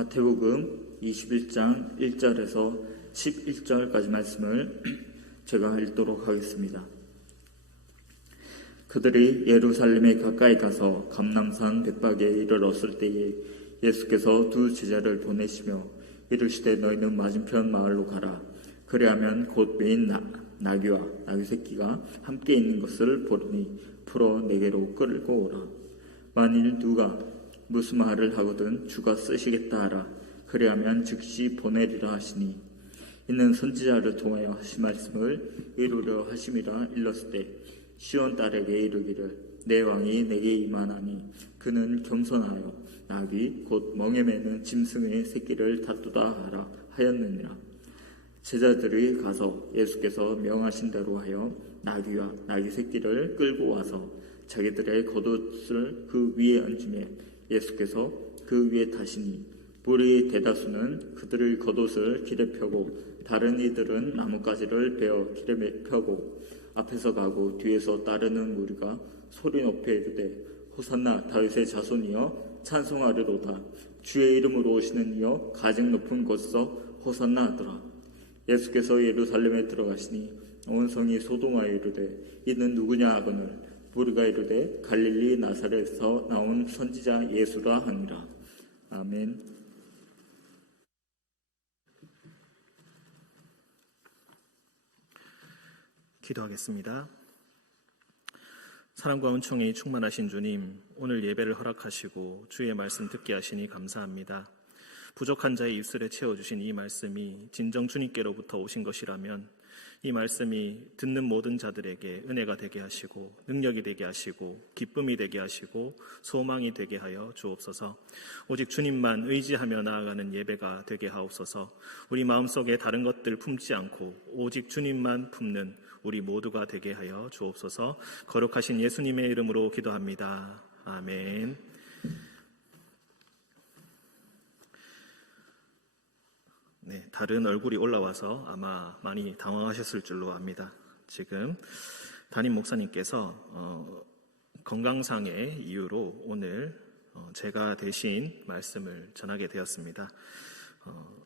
마태복음 21장 1절에서 11절까지 말씀을 제가 읽도록 하겠습니다. 그들이 예루살렘에 가까이 가서 감람산 bet박에 이르렀을 때에 예수께서 두 제자를 보내시며 이르시되 너희는 맞은편 마을로 가라. 그리하면 곧 메인 나귀와 나귀 새끼가 함께 있는 것을 보리니 풀어 내게로 끌고 오라. 만일 누가 무슨 말을 하거든 주가 쓰시겠다 하라. 그리하면 즉시 보내리라 하시니 이는 선지자를 통하여 하신 말씀을 이루려 하심이라. 일렀을 때 시온 딸에게 이르기를 내 왕이 내게 임하나니 그는 겸손하여 나귀 곧 멍에 매는 짐승의 새끼를 다투다 하라 하였느니라. 제자들이 가서 예수께서 명하신 대로 하여 나귀와 나귀 새끼를 끌고 와서 자기들의 겉옷을 그 위에 얹으매 예수께서 그 위에 타시니 무리의 대다수는 그들의 겉옷을 길에 펴고 다른 이들은 나뭇가지를 베어 길에 펴고 앞에서 가고 뒤에서 따르는 무리가 소리 높여 이르되 호산나 다윗의 자손이여 찬송하리로다. 주의 이름으로 오시는 이여 가장 높은 곳에서 호산나 하더라. 예수께서 예루살렘에 들어가시니 온 성이 소동하여 이르되 이는 누구냐 하거늘 무리가 이르되 갈릴리 나사렛에서 나온 선지자 예수라 하니라. 아멘. 기도하겠습니다. 사랑과 은총이 충만하신 주님, 오늘 예배를 허락하시고 주의 말씀 듣게 하시니 감사합니다. 부족한 자의 입술에 채워주신 이 말씀이 진정 주님께로부터 오신 것이라면 이 말씀이 듣는 모든 자들에게 은혜가 되게 하시고 능력이 되게 하시고 기쁨이 되게 하시고 소망이 되게 하여 주옵소서. 오직 주님만 의지하며 나아가는 예배가 되게 하옵소서. 우리 마음속에 다른 것들 품지 않고 오직 주님만 품는 우리 모두가 되게 하여 주옵소서. 거룩하신 예수님의 이름으로 기도합니다. 아멘. 네, 다른 얼굴이 올라와서 아마 많이 당황하셨을 줄로 압니다. 지금 담임 목사님께서 건강상의 이유로 오늘 제가 대신 말씀을 전하게 되었습니다.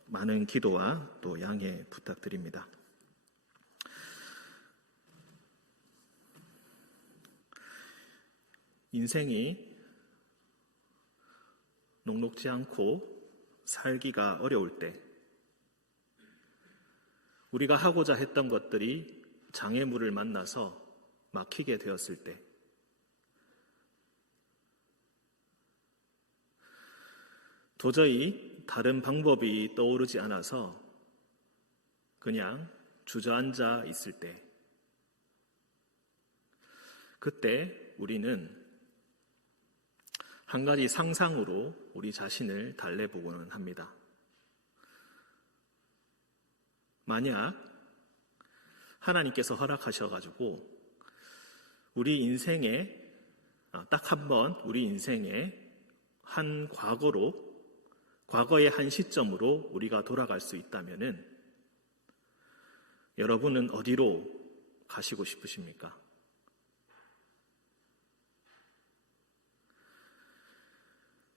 많은 기도와 또 양해 부탁드립니다. 인생이 녹록지 않고 살기가 어려울 때 우리가 하고자 했던 것들이 장애물을 만나서 막히게 되었을 때 도저히 다른 방법이 떠오르지 않아서 그냥 주저앉아 있을 때 그때 우리는 한 가지 상상으로 우리 자신을 달래보고는 합니다. 만약 하나님께서 허락하셔가지고 우리 인생에 딱 한 번 우리 인생에 한 과거의 한 시점으로 우리가 돌아갈 수 있다면은 여러분은 어디로 가시고 싶으십니까?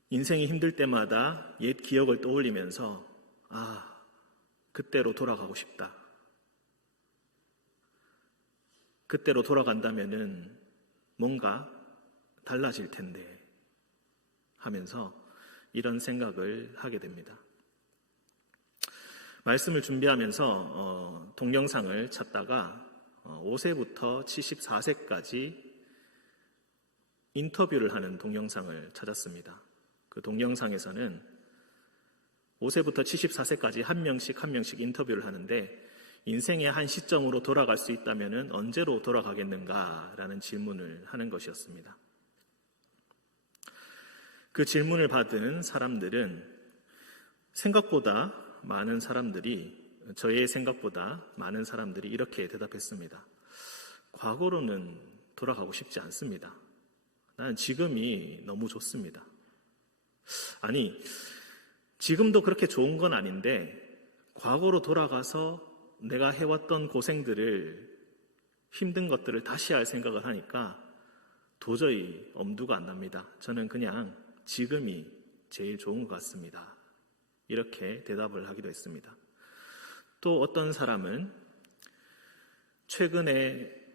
인생이 힘들 때마다 옛 기억을 떠올리면서 그때로 돌아가고 싶다. 그때로 돌아간다면은 뭔가 달라질 텐데 하면서 이런 생각을 하게 됩니다. 말씀을 준비하면서 동영상을 찾다가 5세부터 74세까지 인터뷰를 하는 동영상을 찾았습니다. 그 동영상에서는 5세부터 74세까지 한 명씩 인터뷰를 하는데 인생의 한 시점으로 돌아갈 수 있다면 언제로 돌아가겠는가라는 질문을 하는 것이었습니다. 그 질문을 받은 사람들은 저의 생각보다 많은 사람들이 이렇게 대답했습니다. 과거로는 돌아가고 싶지 않습니다. 나는 지금이 너무 좋습니다. 아니, 지금도 그렇게 좋은 건 아닌데 과거로 돌아가서 내가 해왔던 고생들을 힘든 것들을 다시 할 생각을 하니까 도저히 엄두가 안 납니다. 저는 그냥 지금이 제일 좋은 것 같습니다. 이렇게 대답을 하기도 했습니다. 또 어떤 사람은 최근에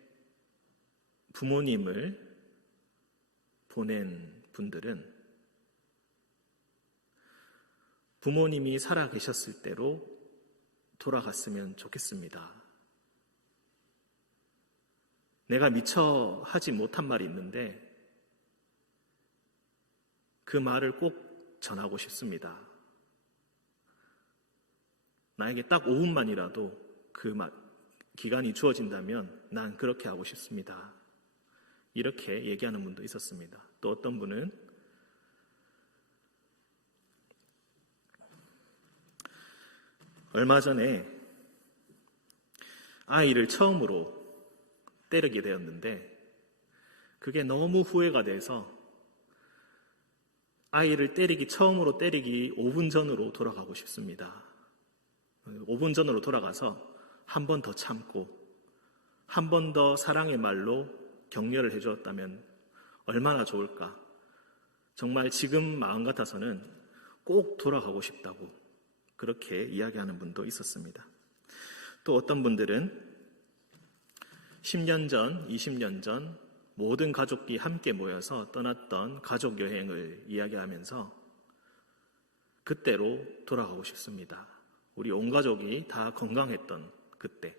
부모님을 보낸 분들은 부모님이 살아 계셨을 때로 돌아갔으면 좋겠습니다. 내가 미처 하지 못한 말이 있는데 그 말을 꼭 전하고 싶습니다. 나에게 딱 5분만이라도 그 기간이 주어진다면 난 그렇게 하고 싶습니다. 이렇게 얘기하는 분도 있었습니다. 또 어떤 분은 얼마 전에 아이를 처음으로 때리게 되었는데 그게 너무 후회가 돼서 아이를 처음으로 때리기 5분 전으로 돌아가고 싶습니다. 5분 전으로 돌아가서 한 번 더 참고 한 번 더 사랑의 말로 격려를 해주었다면 얼마나 좋을까. 정말 지금 마음 같아서는 꼭 돌아가고 싶다고 그렇게 이야기하는 분도 있었습니다. 또 어떤 분들은 10년 전, 20년 전 모든 가족이 함께 모여서 떠났던 가족 여행을 이야기하면서 그때로 돌아가고 싶습니다. 우리 온 가족이 다 건강했던 그때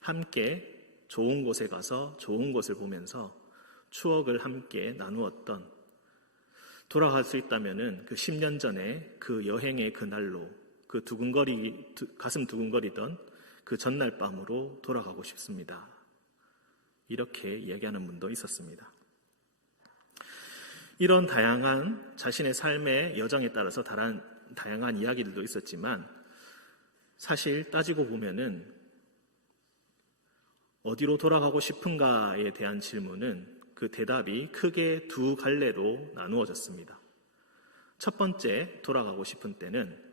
함께 좋은 곳에 가서 좋은 곳을 보면서 추억을 함께 나누었던 돌아갈 수 있다면은 그 10년 전에 그 여행의 그날로 그 가슴 두근거리던 그 전날 밤으로 돌아가고 싶습니다. 이렇게 얘기하는 분도 있었습니다. 이런 다양한 자신의 삶의 여정에 따라서 다양한 이야기들도 있었지만 사실 따지고 보면은 어디로 돌아가고 싶은가에 대한 질문은 그 대답이 크게 두 갈래로 나누어졌습니다. 첫 번째 돌아가고 싶은 때는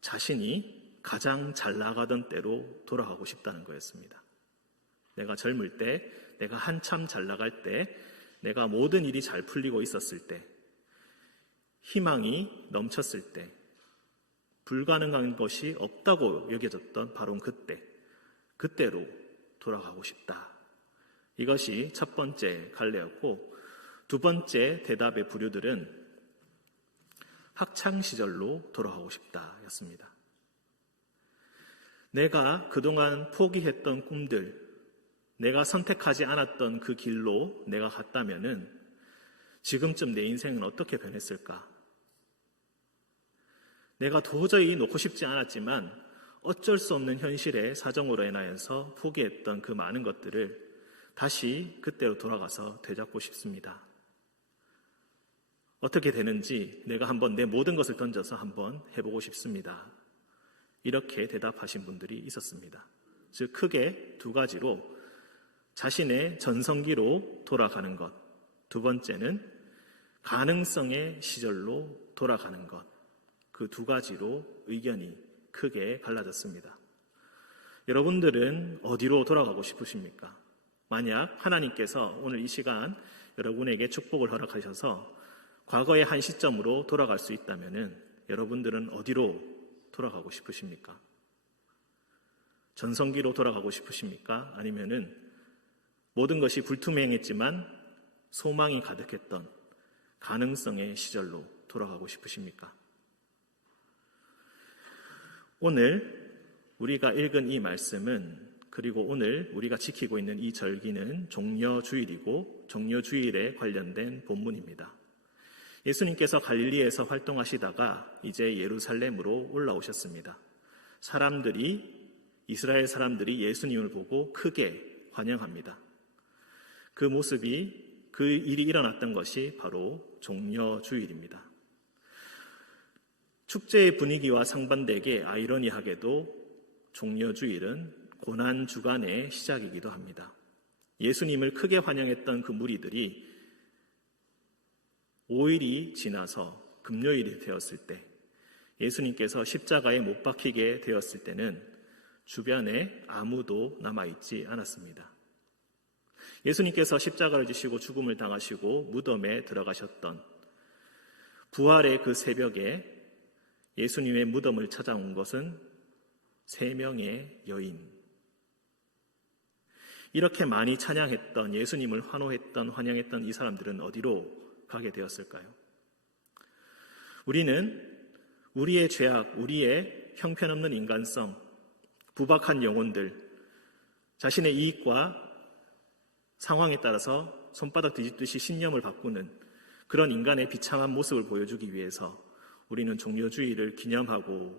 자신이 가장 잘 나가던 때로 돌아가고 싶다는 거였습니다. 내가 젊을 때, 내가 한참 잘 나갈 때, 내가 모든 일이 잘 풀리고 있었을 때, 희망이 넘쳤을 때, 불가능한 것이 없다고 여겨졌던 바로 그때로 돌아가고 싶다. 이것이 첫 번째 갈래였고, 두 번째 대답의 부류들은 학창시절로 돌아가고 싶다 였습니다. 내가 그동안 포기했던 꿈들, 내가 선택하지 않았던 그 길로 내가 갔다면은 지금쯤 내 인생은 어떻게 변했을까? 내가 도저히 놓고 싶지 않았지만 어쩔 수 없는 현실의 사정으로 인하여서 포기했던 그 많은 것들을 다시 그때로 돌아가서 되잡고 싶습니다. 어떻게 되는지 내가 한번 내 모든 것을 던져서 한번 해보고 싶습니다. 이렇게 대답하신 분들이 있었습니다. 즉 크게 두 가지로 자신의 전성기로 돌아가는 것, 두 번째는 가능성의 시절로 돌아가는 것, 그 두 가지로 의견이 크게 갈라졌습니다. 여러분들은 어디로 돌아가고 싶으십니까? 만약 하나님께서 오늘 이 시간 여러분에게 축복을 허락하셔서 과거의 한 시점으로 돌아갈 수 있다면 여러분들은 어디로 돌아가고 싶으십니까? 전성기로 돌아가고 싶으십니까? 아니면은 모든 것이 불투명했지만 소망이 가득했던 가능성의 시절로 돌아가고 싶으십니까? 오늘 우리가 읽은 이 말씀은 그리고 오늘 우리가 지키고 있는 이 절기는 종려주일이고 종려주일에 관련된 본문입니다. 예수님께서 갈릴리에서 활동하시다가 이제 예루살렘으로 올라오셨습니다. 이스라엘 사람들이 예수님을 보고 크게 환영합니다. 그 일이 일어났던 것이 바로 종려주일입니다. 축제의 분위기와 상반되게 아이러니하게도 종려주일은 고난주간의 시작이기도 합니다. 예수님을 크게 환영했던 그 무리들이 5일이 지나서 금요일이 되었을 때 예수님께서 십자가에 못 박히게 되었을 때는 주변에 아무도 남아있지 않았습니다. 예수님께서 십자가를 지시고 죽음을 당하시고 무덤에 들어가셨던 부활의 그 새벽에 예수님의 무덤을 찾아온 것은 3명의 여인. 이렇게 많이 찬양했던, 예수님을 환영했던 이 사람들은 어디로 가게 되었을까요? 우리는 우리의 죄악, 우리의 형편없는 인간성, 부박한 영혼들, 자신의 이익과 상황에 따라서 손바닥 뒤집듯이 신념을 바꾸는 그런 인간의 비참한 모습을 보여주기 위해서 우리는 종려주의를 기념하고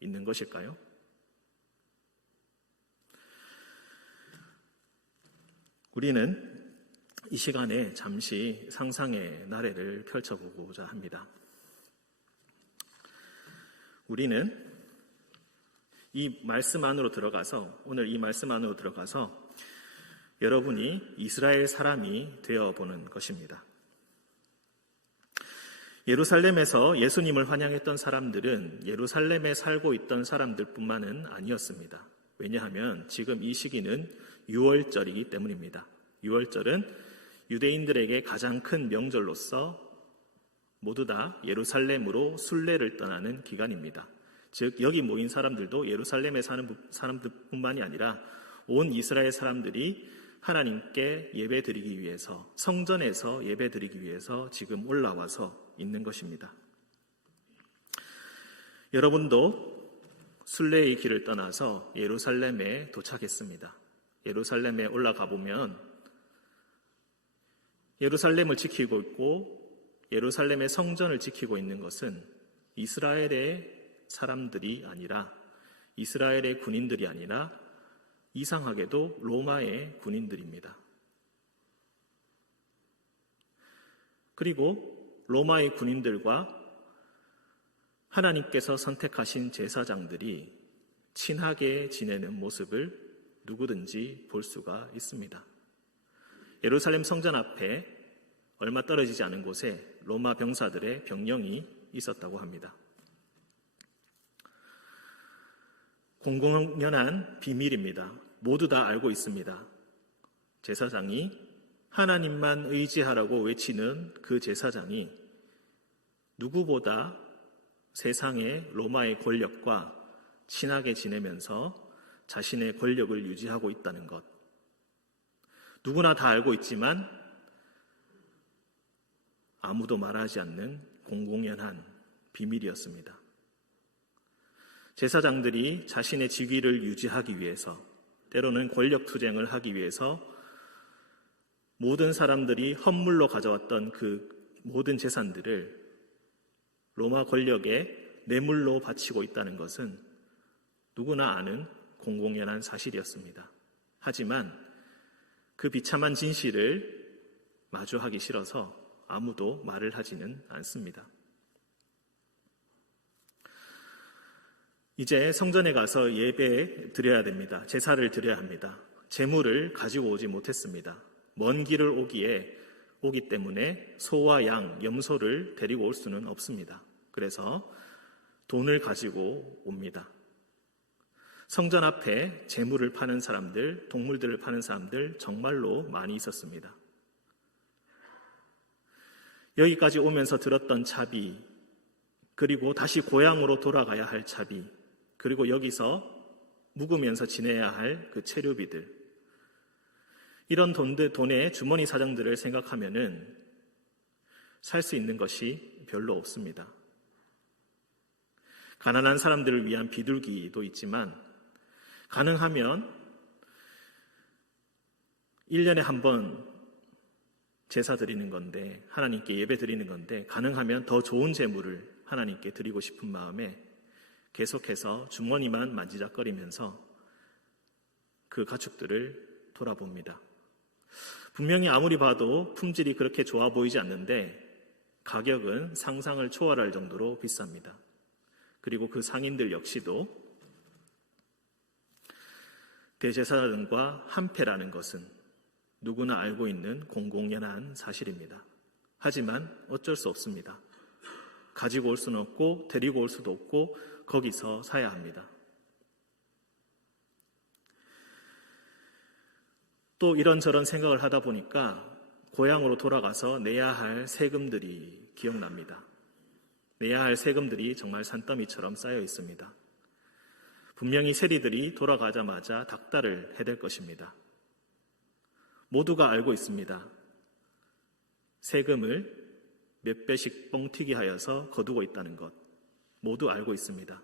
있는 것일까요? 우리는 이 시간에 잠시 상상의 나래를 펼쳐보고자 합니다. 우리는 오늘 이 말씀 안으로 들어가서 여러분이 이스라엘 사람이 되어보는 것입니다. 예루살렘에서 예수님을 환영했던 사람들은 예루살렘에 살고 있던 사람들뿐만은 아니었습니다. 왜냐하면 지금 이 시기는 유월절이기 때문입니다. 유월절은 유대인들에게 가장 큰 명절로서 모두 다 예루살렘으로 순례를 떠나는 기간입니다. 즉 여기 모인 사람들도 예루살렘에 사는 사람들뿐만이 아니라 온 이스라엘 사람들이 하나님께 예배드리기 위해서, 성전에서 예배드리기 위해서 지금 올라와서 있는 것입니다. 여러분도 순례의 길을 떠나서 예루살렘에 도착했습니다. 예루살렘에 올라가 보면 예루살렘을 지키고 있고 예루살렘의 성전을 지키고 있는 것은 이스라엘의 사람들이 아니라, 이스라엘의 군인들이 아니라 이상하게도 로마의 군인들입니다. 그리고 로마의 군인들과 하나님께서 선택하신 제사장들이 친하게 지내는 모습을 누구든지 볼 수가 있습니다. 예루살렘 성전 앞에 얼마 떨어지지 않은 곳에 로마 병사들의 병영이 있었다고 합니다. 공공연한 비밀입니다. 모두 다 알고 있습니다. 제사장이 하나님만 의지하라고 외치는 그 제사장이 누구보다 세상의 로마의 권력과 친하게 지내면서 자신의 권력을 유지하고 있다는 것. 누구나 다 알고 있지만 아무도 말하지 않는 공공연한 비밀이었습니다. 제사장들이 자신의 직위를 유지하기 위해서, 때로는 권력 투쟁을 하기 위해서 모든 사람들이 헌물로 가져왔던 그 모든 재산들을 로마 권력에 뇌물로 바치고 있다는 것은 누구나 아는 공공연한 사실이었습니다. 하지만 그 비참한 진실을 마주하기 싫어서 아무도 말을 하지는 않습니다. 이제 성전에 가서 예배 드려야 됩니다. 제사를 드려야 합니다. 제물을 가지고 오지 못했습니다. 먼 길을 오기 때문에 소와 양, 염소를 데리고 올 수는 없습니다. 그래서 돈을 가지고 옵니다. 성전 앞에 제물을 파는 사람들, 동물들을 파는 사람들 정말로 많이 있었습니다. 여기까지 오면서 들었던 차비, 그리고 다시 고향으로 돌아가야 할 차비, 그리고 여기서 묵으면서 지내야 할 그 체류비들, 이런 돈의 주머니 사정들을 생각하면은 살 수 있는 것이 별로 없습니다. 가난한 사람들을 위한 비둘기도 있지만 가능하면 1년에 한 번 제사 드리는 건데, 하나님께 예배 드리는 건데, 가능하면 더 좋은 제물을 하나님께 드리고 싶은 마음에 계속해서 주머니만 만지작거리면서 그 가축들을 돌아봅니다. 분명히 아무리 봐도 품질이 그렇게 좋아 보이지 않는데 가격은 상상을 초월할 정도로 비쌉니다. 그리고 그 상인들 역시도 대제사장과 한패라는 것은 누구나 알고 있는 공공연한 사실입니다. 하지만 어쩔 수 없습니다. 가지고 올 수는 없고 데리고 올 수도 없고 거기서 사야 합니다. 또 이런저런 생각을 하다 보니까 고향으로 돌아가서 내야 할 세금들이 기억납니다. 내야 할 세금들이 정말 산더미처럼 쌓여 있습니다. 분명히 세리들이 돌아가자마자 닥달을 해댈 것입니다. 모두가 알고 있습니다. 세금을 몇 배씩 뻥튀기 하여서 거두고 있다는 것 모두 알고 있습니다.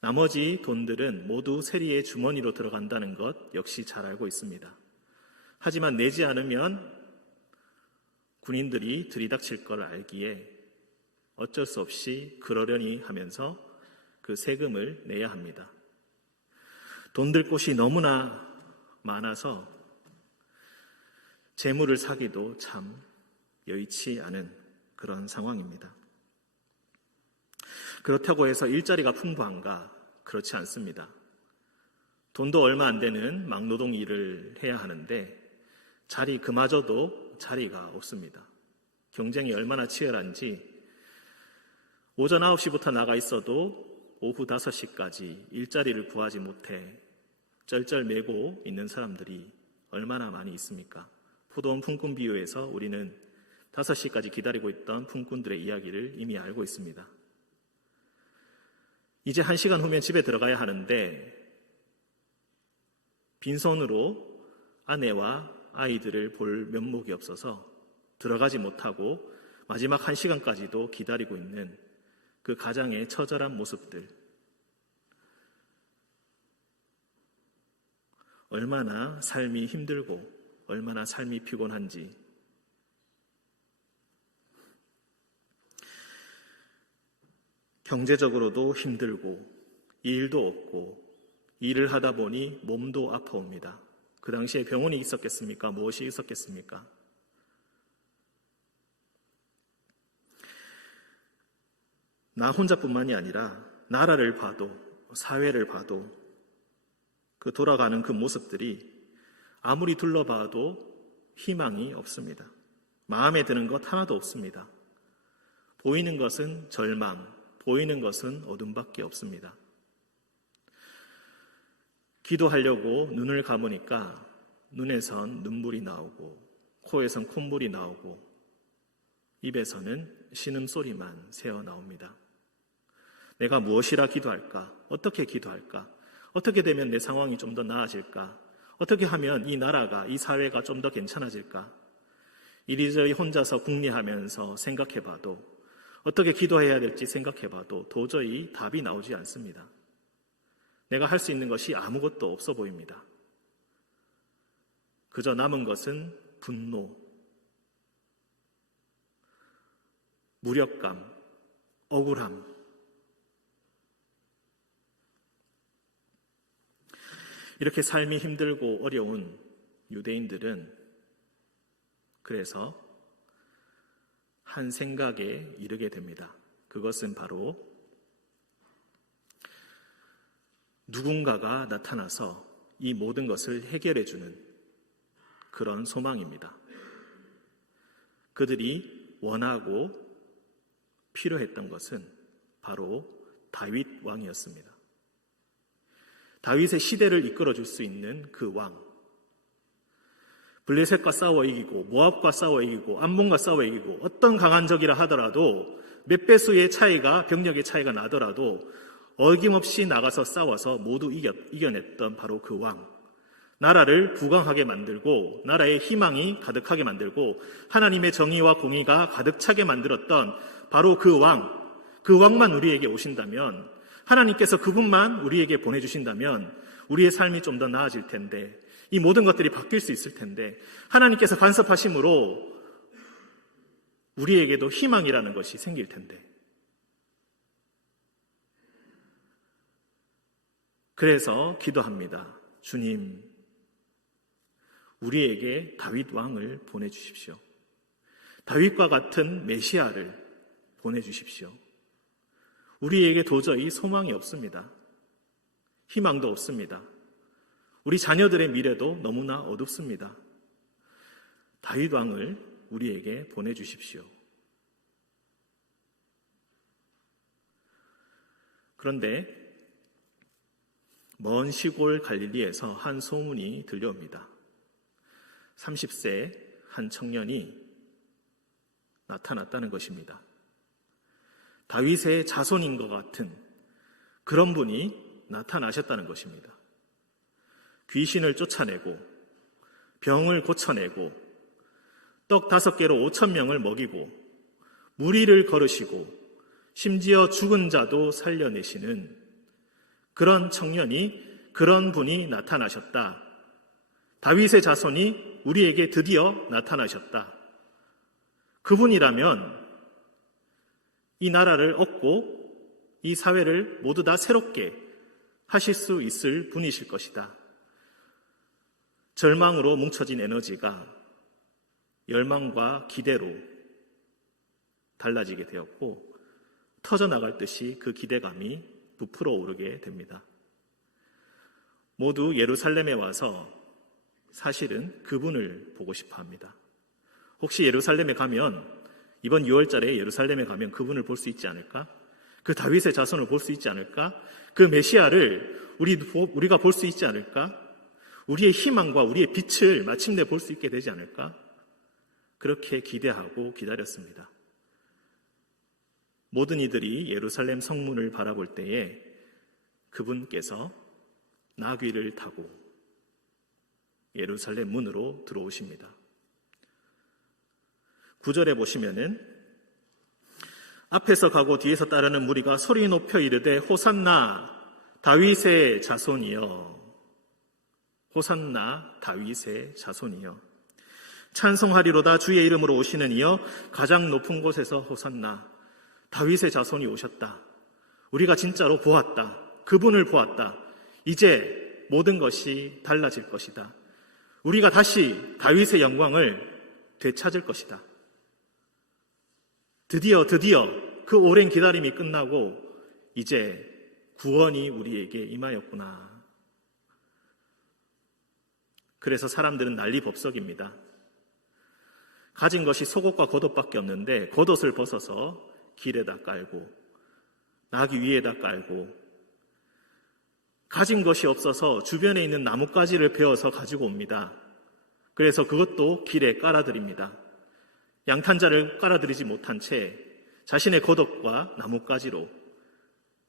나머지 돈들은 모두 세리의 주머니로 들어간다는 것 역시 잘 알고 있습니다. 하지만 내지 않으면 군인들이 들이닥칠 걸 알기에 어쩔 수 없이 그러려니 하면서 그 세금을 내야 합니다. 돈 들 곳이 너무나 많아서 재물을 사기도 참 여의치 않은 그런 상황입니다. 그렇다고 해서 일자리가 풍부한가? 그렇지 않습니다. 돈도 얼마 안 되는 막노동 일을 해야 하는데 그마저도 자리가 없습니다. 경쟁이 얼마나 치열한지 오전 9시부터 나가 있어도 오후 5시까지 일자리를 구하지 못해 쩔쩔매고 있는 사람들이 얼마나 많이 있습니까? 포도원 품꾼 비유에서 우리는 5시까지 기다리고 있던 품꾼들의 이야기를 이미 알고 있습니다. 이제 1시간 후면 집에 들어가야 하는데 빈손으로 아내와 아이들을 볼 면목이 없어서 들어가지 못하고 마지막 1시간까지도 기다리고 있는 그 가장의 처절한 모습들, 얼마나 삶이 힘들고 얼마나 삶이 피곤한지 경제적으로도 힘들고 일도 없고 일을 하다 보니 몸도 아파옵니다. 그 당시에 병원이 있었겠습니까? 무엇이 있었겠습니까? 나 혼자뿐만이 아니라 나라를 봐도 사회를 봐도 그 돌아가는 그 모습들이 아무리 둘러봐도 희망이 없습니다. 마음에 드는 것 하나도 없습니다. 보이는 것은 절망, 보이는 것은 어둠밖에 없습니다. 기도하려고 눈을 감으니까 눈에선 눈물이 나오고 코에선 콧물이 나오고 입에서는 신음소리만 새어나옵니다. 내가 무엇이라 기도할까? 어떻게 기도할까? 어떻게 되면 내 상황이 좀 더 나아질까? 어떻게 하면 이 나라가, 이 사회가 좀 더 괜찮아질까? 이리저리 혼자서 궁리하면서 생각해봐도 어떻게 기도해야 될지 생각해봐도 도저히 답이 나오지 않습니다. 내가 할 수 있는 것이 아무것도 없어 보입니다. 그저 남은 것은 분노, 무력감, 억울함. 이렇게 삶이 힘들고 어려운 유대인들은 그래서 한 생각에 이르게 됩니다. 그것은 바로 누군가가 나타나서 이 모든 것을 해결해 주는 그런 소망입니다. 그들이 원하고 필요했던 것은 바로 다윗 왕이었습니다. 다윗의 시대를 이끌어줄 수 있는 그 왕. 블레셋과 싸워 이기고 모압과 싸워 이기고 암몬과 싸워 이기고 어떤 강한 적이라 하더라도 몇 배수의 차이가 병력의 차이가 나더라도 어김없이 나가서 싸워서 모두 이겨냈던 바로 그 왕. 나라를 부강하게 만들고 나라의 희망이 가득하게 만들고 하나님의 정의와 공의가 가득 차게 만들었던 바로 그 왕. 그 왕만 우리에게 오신다면 하나님께서 그분만 우리에게 보내주신다면 우리의 삶이 좀 더 나아질 텐데 이 모든 것들이 바뀔 수 있을 텐데 하나님께서 간섭하심으로 우리에게도 희망이라는 것이 생길 텐데 그래서 기도합니다. 주님, 우리에게 다윗 왕을 보내주십시오. 다윗과 같은 메시아를 보내주십시오. 우리에게 도저히 소망이 없습니다. 희망도 없습니다. 우리 자녀들의 미래도 너무나 어둡습니다. 다윗 왕을 우리에게 보내주십시오. 그런데 먼 시골 갈릴리에서 한 소문이 들려옵니다. 30세 한 청년이 나타났다는 것입니다. 다윗의 자손인 것 같은 그런 분이 나타나셨다는 것입니다. 귀신을 쫓아내고 병을 고쳐내고 떡 5개로 5,000명을 먹이고 무리를 걸으시고 심지어 죽은 자도 살려내시는 그런 청년이, 그런 분이 나타나셨다. 다윗의 자손이 우리에게 드디어 나타나셨다. 그분이라면 이 나라를 얻고 이 사회를 모두 다 새롭게 하실 수 있을 분이실 것이다. 절망으로 뭉쳐진 에너지가 열망과 기대로 달라지게 되었고 터져나갈 듯이 그 기대감이 부풀어 오르게 됩니다. 모두 예루살렘에 와서 사실은 그분을 보고 싶어 합니다. 혹시 예루살렘에 가면, 이번 6월달에 예루살렘에 가면 그분을 볼 수 있지 않을까? 그 다윗의 자손을 볼 수 있지 않을까? 그 메시아를 우리가 볼 수 있지 않을까? 우리의 희망과 우리의 빛을 마침내 볼 수 있게 되지 않을까? 그렇게 기대하고 기다렸습니다. 모든 이들이 예루살렘 성문을 바라볼 때에 그분께서 나귀를 타고 예루살렘 문으로 들어오십니다. 9절에 보시면은 앞에서 가고 뒤에서 따르는 무리가 소리 높여 이르되 호산나 다윗의 자손이여, 호산나 다윗의 자손이여, 찬송하리로다 주의 이름으로 오시는 이여, 가장 높은 곳에서 호산나, 다윗의 자손이 오셨다. 우리가 진짜로 보았다. 그분을 보았다. 이제 모든 것이 달라질 것이다. 우리가 다시 다윗의 영광을 되찾을 것이다. 드디어 그 오랜 기다림이 끝나고 이제 구원이 우리에게 임하였구나. 그래서 사람들은 난리법석입니다. 가진 것이 속옷과 겉옷밖에 없는데 겉옷을 벗어서 길에다 깔고 나귀 위에다 깔고, 가진 것이 없어서 주변에 있는 나뭇가지를 베어서 가지고 옵니다. 그래서 그것도 길에 깔아드립니다. 양탄자를 깔아드리지 못한 채 자신의 겉옷과 나뭇가지로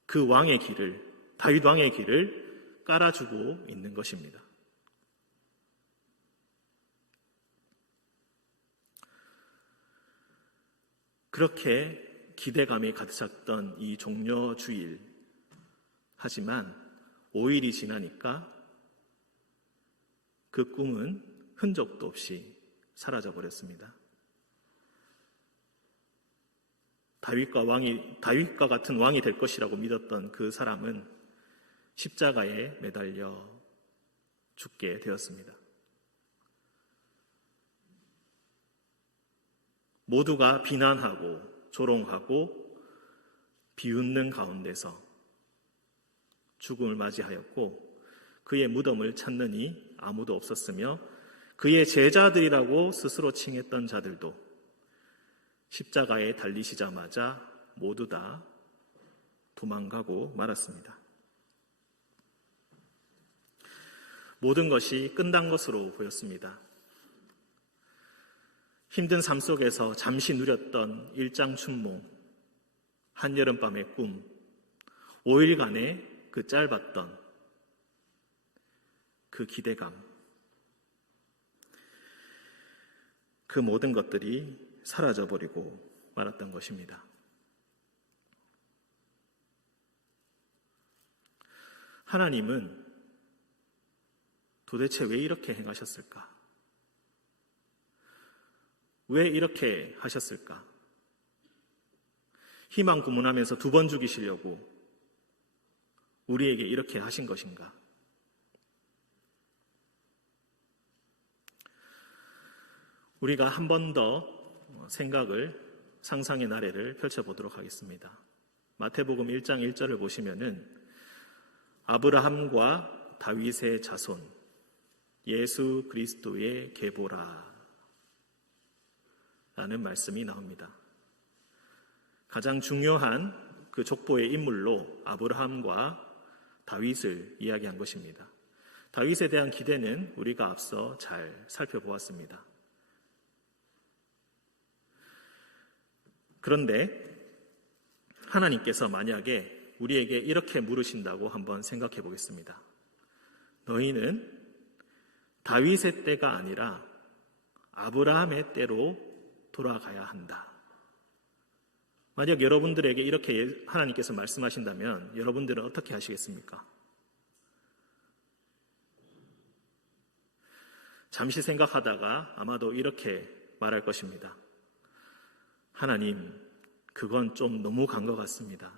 그 왕의 길을, 다윗 왕의 길을 깔아주고 있는 것입니다. 그렇게 기대감이 가득 찼던 이 종려주일, 하지만 5일이 지나니까 그 꿈은 흔적도 없이 사라져 버렸습니다. 다윗과 같은 왕이 될 것이라고 믿었던 그 사람은 십자가에 매달려 죽게 되었습니다. 모두가 비난하고 조롱하고 비웃는 가운데서 죽음을 맞이하였고, 그의 무덤을 찾느니 아무도 없었으며 그의 제자들이라고 스스로 칭했던 자들도 십자가에 달리시자마자 모두 다 도망가고 말았습니다. 모든 것이 끝난 것으로 보였습니다. 힘든 삶 속에서 잠시 누렸던 일장춘몽, 한여름밤의 꿈, 5일간의 그 짧았던 그 기대감, 그 모든 것들이 사라져버리고 말았던 것입니다. 하나님은 도대체 왜 이렇게 행하셨을까? 왜 이렇게 하셨을까? 희망 고문하면서 2번 죽이시려고 우리에게 이렇게 하신 것인가? 우리가 한 번 더 상상의 나래를 펼쳐보도록 하겠습니다. 마태복음 1장 1절을 보시면은 아브라함과 다윗의 자손, 예수 그리스도의 계보라 라는 말씀이 나옵니다. 가장 중요한 그 족보의 인물로 아브라함과 다윗을 이야기한 것입니다. 다윗에 대한 기대는 우리가 앞서 잘 살펴보았습니다. 그런데 하나님께서 만약에 우리에게 이렇게 물으신다고 한번 생각해 보겠습니다. 너희는 다윗의 때가 아니라 아브라함의 때로 돌아가야 한다. 만약 여러분들에게 이렇게 하나님께서 말씀하신다면 여러분들은 어떻게 하시겠습니까? 잠시 생각하다가 아마도 이렇게 말할 것입니다. 하나님, 그건 좀 너무 간 것 같습니다.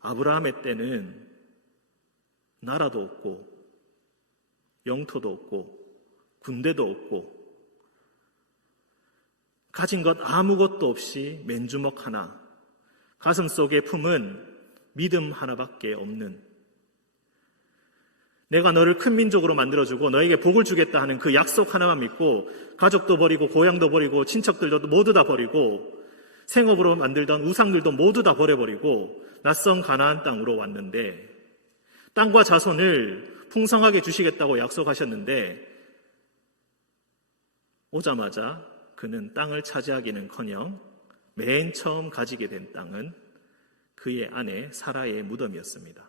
아브라함의 때는 나라도 없고 영토도 없고 군대도 없고 가진 것 아무것도 없이 맨주먹 하나, 가슴 속에 품은 믿음 하나밖에 없는, 내가 너를 큰 민족으로 만들어주고 너에게 복을 주겠다 하는 그 약속 하나만 믿고 가족도 버리고 고향도 버리고 친척들도 모두 다 버리고 생업으로 만들던 우상들도 모두 다 버려버리고 낯선 가나안 땅으로 왔는데, 땅과 자손을 풍성하게 주시겠다고 약속하셨는데 오자마자 그는 땅을 차지하기는커녕 맨 처음 가지게 된 땅은 그의 아내 사라의 무덤이었습니다.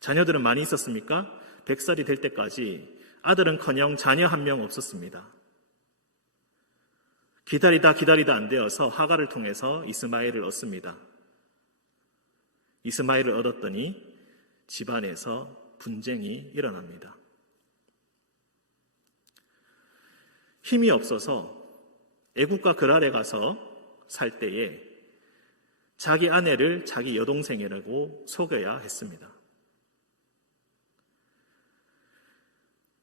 자녀들은 많이 있었습니까? 100살이 될 때까지 아들은커녕 자녀 한 명 없었습니다. 기다리다 안 되어서 하갈을 통해서 이스마엘을 얻습니다. 이스마엘을 얻었더니 집안에서 분쟁이 일어납니다. 힘이 없어서 애국가 그랄에 가서 살 때에 자기 아내를 자기 여동생이라고 속여야 했습니다.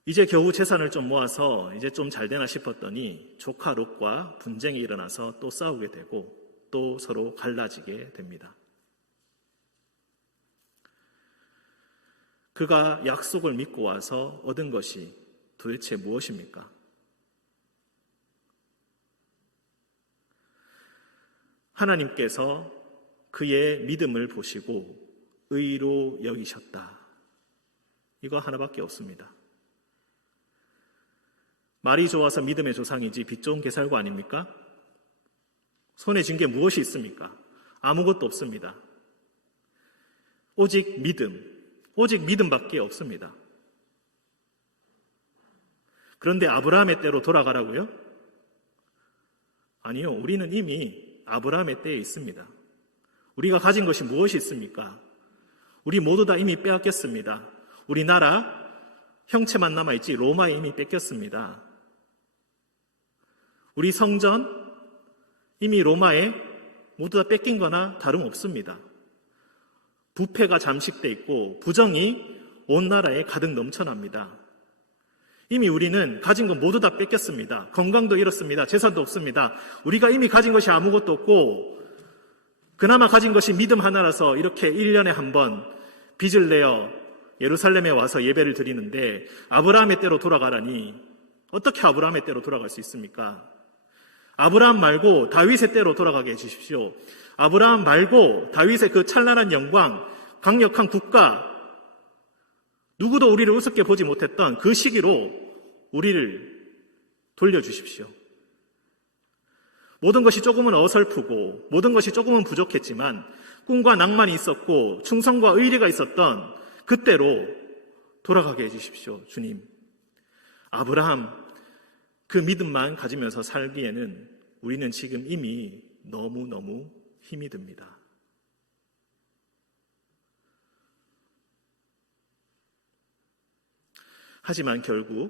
이제 겨우 재산을 좀 모아서 이제 좀 잘 되나 싶었더니 조카 롯과 분쟁이 일어나서 또 싸우게 되고 또 서로 갈라지게 됩니다. 그가 약속을 믿고 와서 얻은 것이 도대체 무엇입니까? 하나님께서 그의 믿음을 보시고 의로 여기셨다. 이거 하나밖에 없습니다. 말이 좋아서 믿음의 조상이지 빚 좋은 게살구 아닙니까? 손에 쥔 게 무엇이 있습니까? 아무것도 없습니다. 오직 믿음밖에 없습니다. 그런데 아브라함의 때로 돌아가라고요? 아니요, 우리는 이미 아브라함의 때에 있습니다. 우리가 가진 것이 무엇이 있습니까? 우리 모두 다 이미 빼앗겼습니다. 우리나라 형체만 남아있지 로마에 이미 뺏겼습니다. 우리 성전 이미 로마에 모두 다 뺏긴 거나 다름없습니다. 부패가 잠식돼 있고 부정이 온 나라에 가득 넘쳐납니다. 이미 우리는 가진 건 모두 다 뺏겼습니다. 건강도 잃었습니다. 재산도 없습니다. 우리가 이미 가진 것이 아무것도 없고 그나마 가진 것이 믿음 하나라서 이렇게 1년에 한 번 빚을 내어 예루살렘에 와서 예배를 드리는데 아브라함의 때로 돌아가라니 어떻게 아브라함의 때로 돌아갈 수 있습니까? 아브라함 말고 다윗의 때로 돌아가게 해주십시오. 아브라함 말고 다윗의 그 찬란한 영광, 강력한 국가, 누구도 우리를 우습게 보지 못했던 그 시기로 우리를 돌려주십시오. 모든 것이 조금은 어설프고 모든 것이 조금은 부족했지만 꿈과 낭만이 있었고 충성과 의리가 있었던 그때로 돌아가게 해주십시오. 주님, 아브라함 그 믿음만 가지면서 살기에는 우리는 지금 이미 너무너무 힘이 듭니다. 하지만 결국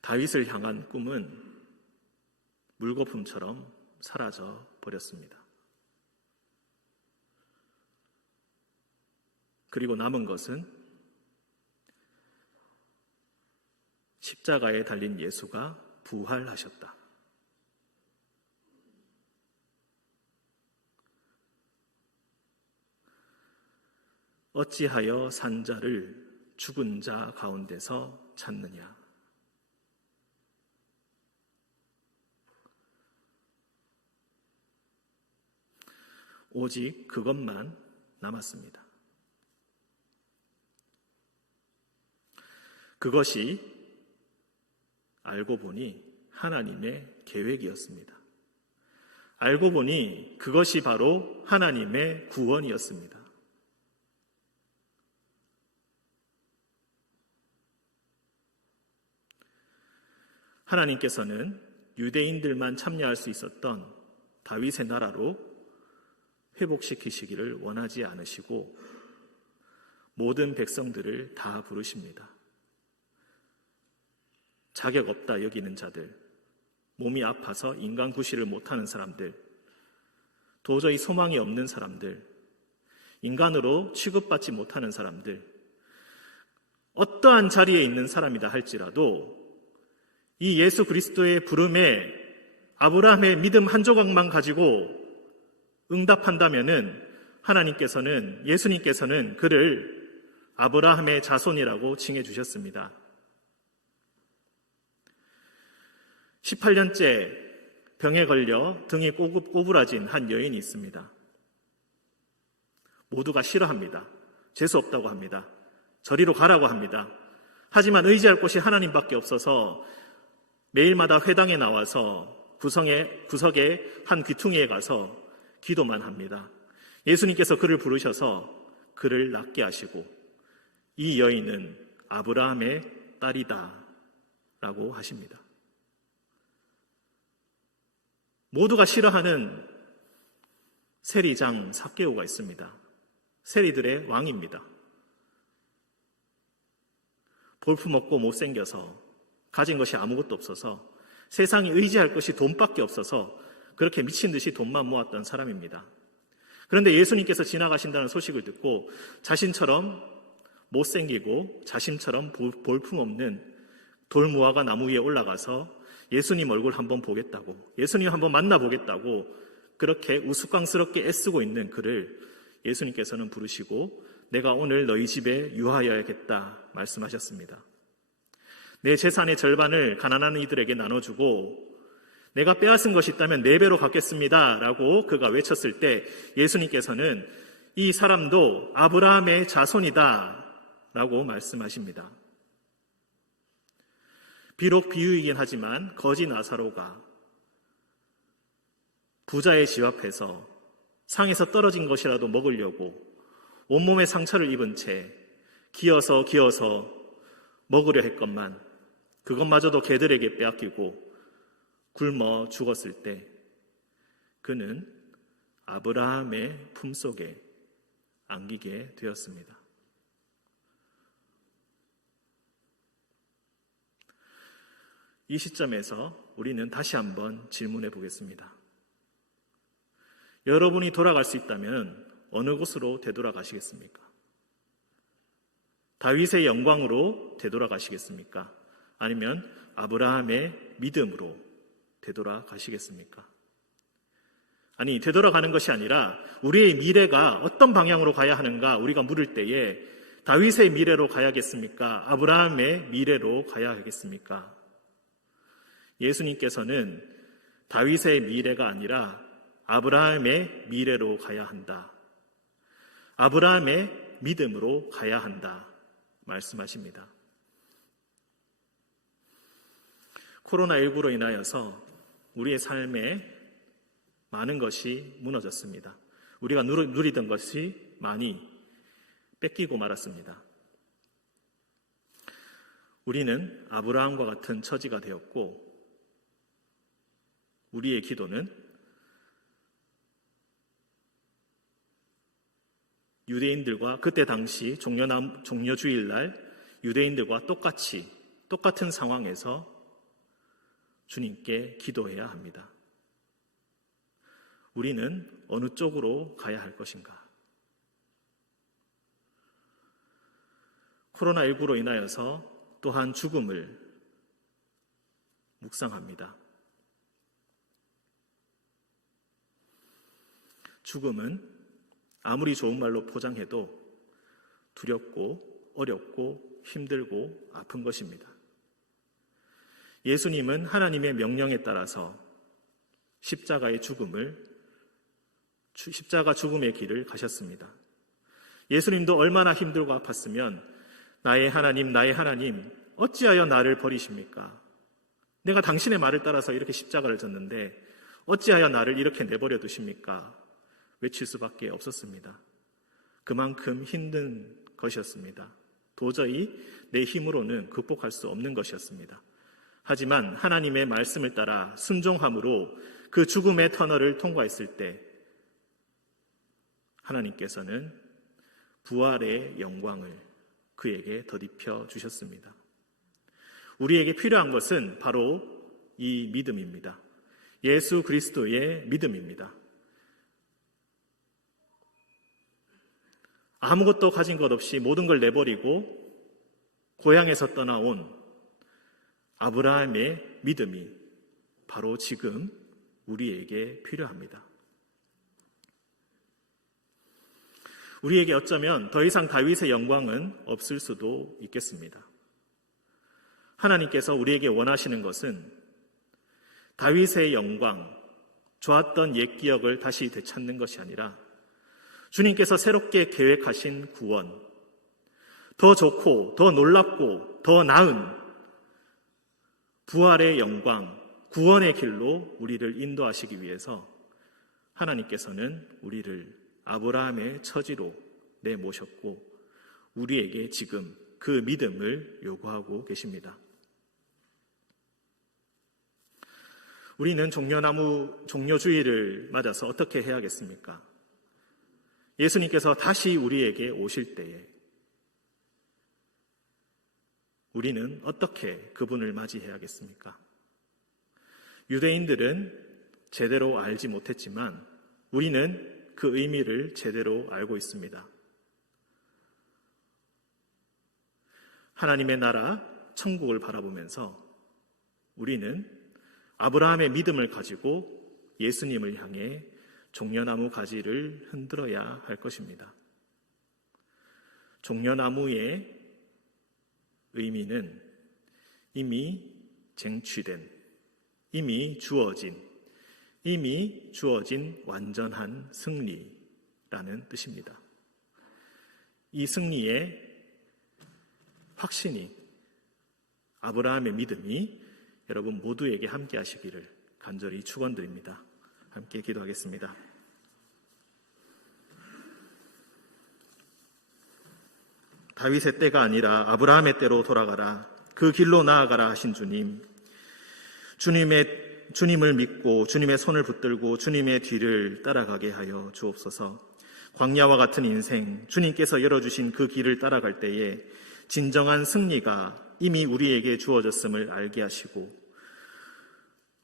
다윗을 향한 꿈은 물거품처럼 사라져 버렸습니다. 그리고 남은 것은 십자가에 달린 예수가 부활하셨다. 어찌하여 산 자를 죽은 자 가운데서 찾느냐. 오직 그것만 남았습니다. 그것이 알고 보니 하나님의 계획이었습니다. 알고 보니 그것이 바로 하나님의 구원이었습니다. 하나님께서는 유대인들만 참여할 수 있었던 다윗의 나라로 회복시키시기를 원하지 않으시고 모든 백성들을 다 부르십니다. 자격 없다 여기는 자들, 몸이 아파서 인간 구실을 못하는 사람들, 도저히 소망이 없는 사람들, 인간으로 취급받지 못하는 사람들, 어떠한 자리에 있는 사람이다 할지라도 이 예수 그리스도의 부름에 아브라함의 믿음 한 조각만 가지고 응답한다면은 하나님께서는, 예수님께서는 그를 아브라함의 자손이라고 칭해 주셨습니다. 18년째 병에 걸려 등이 꼬부라진 한 여인이 있습니다. 모두가 싫어합니다. 재수 없다고 합니다. 저리로 가라고 합니다. 하지만 의지할 곳이 하나님밖에 없어서 매일마다 회당에 나와서 구석에 한 귀퉁이에 가서 기도만 합니다. 예수님께서 그를 부르셔서 그를 낫게 하시고 이 여인은 아브라함의 딸이다 라고 하십니다. 모두가 싫어하는 세리장 삭개오가 있습니다. 세리들의 왕입니다. 볼품없고 못생겨서 가진 것이 아무것도 없어서 세상에 의지할 것이 돈밖에 없어서 그렇게 미친 듯이 돈만 모았던 사람입니다. 그런데 예수님께서 지나가신다는 소식을 듣고 자신처럼 못생기고 자신처럼 볼품없는 돌무화과 나무 위에 올라가서 예수님 얼굴 한번 보겠다고, 예수님 한번 만나보겠다고 그렇게 우스꽝스럽게 애쓰고 있는 그를 예수님께서는 부르시고 내가 오늘 너희 집에 유하여야겠다 말씀하셨습니다. 내 재산의 절반을 가난한 이들에게 나눠주고 내가 빼앗은 것이 있다면 4배로 갚겠습니다 라고 그가 외쳤을 때 예수님께서는 이 사람도 아브라함의 자손이다 라고 말씀하십니다. 비록 비유이긴 하지만 거지 나사로가 부자의 집 앞에서 상에서 떨어진 것이라도 먹으려고 온몸에 상처를 입은 채 기어서 먹으려 했건만 그것마저도 개들에게 빼앗기고 굶어 죽었을 때 그는 아브라함의 품속에 안기게 되었습니다. 이 시점에서 우리는 다시 한번 질문해 보겠습니다. 여러분이 돌아갈 수 있다면 어느 곳으로 되돌아가시겠습니까? 다윗의 영광으로 되돌아가시겠습니까? 아니면 아브라함의 믿음으로 되돌아가시겠습니까? 아니, 되돌아가는 것이 아니라 우리의 미래가 어떤 방향으로 가야 하는가 우리가 물을 때에 다윗의 미래로 가야겠습니까? 아브라함의 미래로 가야 하겠습니까? 예수님께서는 다윗의 미래가 아니라 아브라함의 미래로 가야 한다. 아브라함의 믿음으로 가야 한다. 말씀하십니다. 코로나19로 인하여서 우리의 삶에 많은 것이 무너졌습니다. 우리가 누리던 것이 많이 뺏기고 말았습니다. 우리는 아브라함과 같은 처지가 되었고 우리의 기도는 유대인들과 그때 당시 종려주일날 유대인들과 똑같은 상황에서 주님께 기도해야 합니다. 우리는 어느 쪽으로 가야 할 것인가? 코로나19로 인하여서 또한 죽음을 묵상합니다. 죽음은 아무리 좋은 말로 포장해도 두렵고 어렵고 힘들고 아픈 것입니다. 예수님은 하나님의 명령에 따라서 십자가 죽음의 길을 가셨습니다. 예수님도 얼마나 힘들고 아팠으면 나의 하나님 어찌하여 나를 버리십니까? 내가 당신의 말을 따라서 이렇게 십자가를 졌는데 어찌하여 나를 이렇게 내버려 두십니까? 외칠 수밖에 없었습니다. 그만큼 힘든 것이었습니다. 도저히 내 힘으로는 극복할 수 없는 것이었습니다. 하지만 하나님의 말씀을 따라 순종함으로 그 죽음의 터널을 통과했을 때 하나님께서는 부활의 영광을 그에게 덧입혀 주셨습니다. 우리에게 필요한 것은 바로 이 믿음입니다. 예수 그리스도의 믿음입니다. 아무것도 가진 것 없이 모든 걸 내버리고 고향에서 떠나온 아브라함의 믿음이 바로 지금 우리에게 필요합니다. 우리에게 어쩌면 더 이상 다윗의 영광은 없을 수도 있겠습니다. 하나님께서 우리에게 원하시는 것은 다윗의 영광, 좋았던 옛 기억을 다시 되찾는 것이 아니라 주님께서 새롭게 계획하신 구원, 더 좋고 더 놀랍고 더 나은 부활의 영광, 구원의 길로 우리를 인도하시기 위해서 하나님께서는 우리를 아브라함의 처지로 내모셨고 우리에게 지금 그 믿음을 요구하고 계십니다. 우리는 종려주의를 맞아서 어떻게 해야겠습니까? 예수님께서 다시 우리에게 오실 때에 우리는 어떻게 그분을 맞이해야겠습니까? 유대인들은 제대로 알지 못했지만 우리는 그 의미를 제대로 알고 있습니다. 하나님의 나라, 천국을 바라보면서 우리는 아브라함의 믿음을 가지고 예수님을 향해 종려나무 가지를 흔들어야 할 것입니다. 종려나무의 의미는 이미 쟁취된, 이미 주어진 완전한 승리라는 뜻입니다. 이 승리의 확신이 아브라함의 믿음이 여러분 모두에게 함께 하시기를 간절히 축원드립니다. 함께 기도하겠습니다. 다윗의 때가 아니라 아브라함의 때로 돌아가라. 그 길로 나아가라 하신 주님. 주님을 믿고 주님의 손을 붙들고 주님의 뒤를 따라가게 하여 주옵소서. 광야와 같은 인생, 주님께서 열어주신 그 길을 따라갈 때에 진정한 승리가 이미 우리에게 주어졌음을 알게 하시고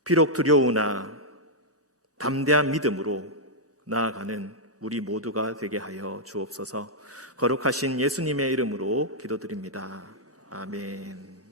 비록 두려우나 담대한 믿음으로 나아가는 우리 모두가 되게 하여 주옵소서. 거룩하신 예수님의 이름으로 기도드립니다. 아멘.